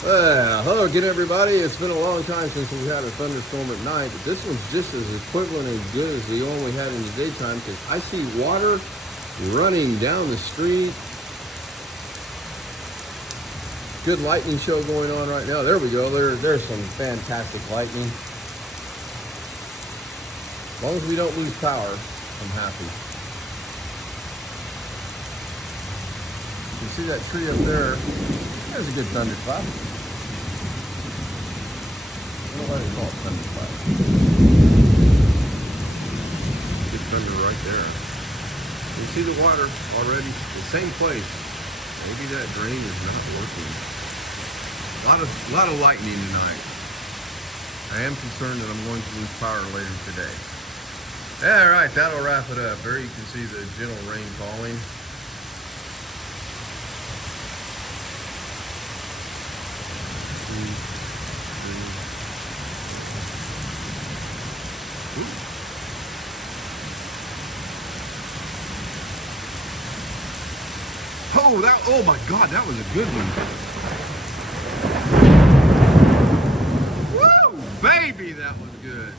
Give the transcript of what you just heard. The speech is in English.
Hello again, everybody. It's been a long time since we've had a thunderstorm at night, but this one's just as equivalent and good as the one we had in the daytime because I see water running down the street. Good lightning show going on right now. There we go. There's some fantastic lightning. As long as we don't lose power, I'm happy. You can see that tree up there. There's a good thunderclap. I don't know why they call it thunderclap. Good thunder right there. You see the water already, the same place. Maybe that drain is not working. A lot of lightning tonight. I am concerned that I'm going to lose power later today. All right, that'll wrap it up. There you can see the gentle rain falling. Oh my God, that was a good one. Woo, baby, that was good.